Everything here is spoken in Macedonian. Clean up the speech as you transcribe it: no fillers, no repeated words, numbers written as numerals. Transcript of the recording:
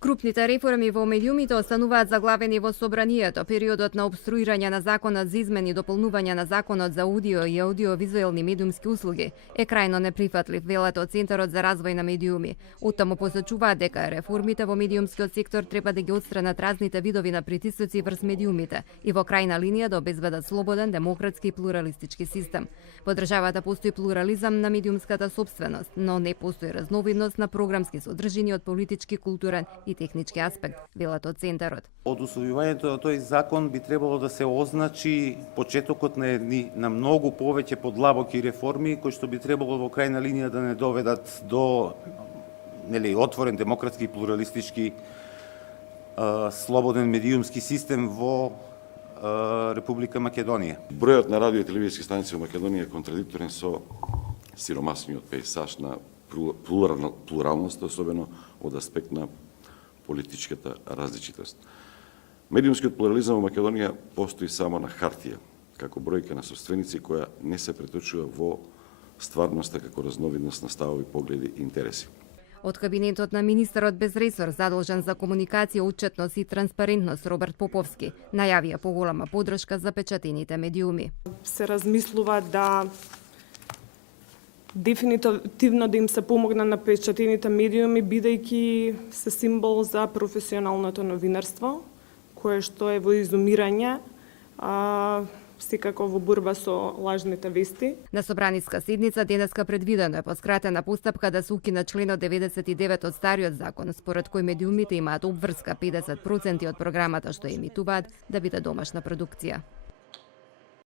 Крупните реформи во медиумите остануваат заглавени во собранието. Периодот на обструирање на законот за измени и дополнување на законот за аудио и аудиовизуелни медиумски услуги е крајно неприфатлив, велат од Центарот за развој на медиуми. Оттаму посочуваат дека реформите во медиумскиот сектор треба да ги отстранат разните видови на притисоци врз медиумите и во крајна линија да обезбедат слободен, демократски и плуралистички систем. Во државата постои плурализам на медиумската сопственост, но не постои разновидност на програмски содржини од политички, културен и технички аспект, велат од Центарот. Од усвојувањето на тој закон би требало да се означи почетокот на многу повеќе подлабоки реформи кои што би требало во крајна линија да не доведат до отворен демократски и плуралистички слободен медиумски систем во Република Македонија. Бројот на радио и телевизиски станици во Македонија е контрадикторен со сиромасниот пейсаж на плуралноста, особено од аспект на политичката различитост. Медиумскиот плурализам во Македонија постои само на хартија, како бројка на собственици која не се преточува во стварноста како разновидност на ставови, погледи и интереси. Од кабинетот на министерот без ресор задолжен за комуникација, отчетност и транспарентност Роберт Поповски најавија поголема поддршка за печатените медиуми. Се размислува да дефинитивно да им се помогна на печатените медиуми, бидејќи се символ за професионалното новинарство, кое што е во изумирање, секако во борба со лажните вести. На собраниска седница денеска предвидено е по скратена постапка да се укина членот 99 од стариот закон, според кој медиумите имаат обврска 50% од програмата што емитуваат да биде домашна продукција.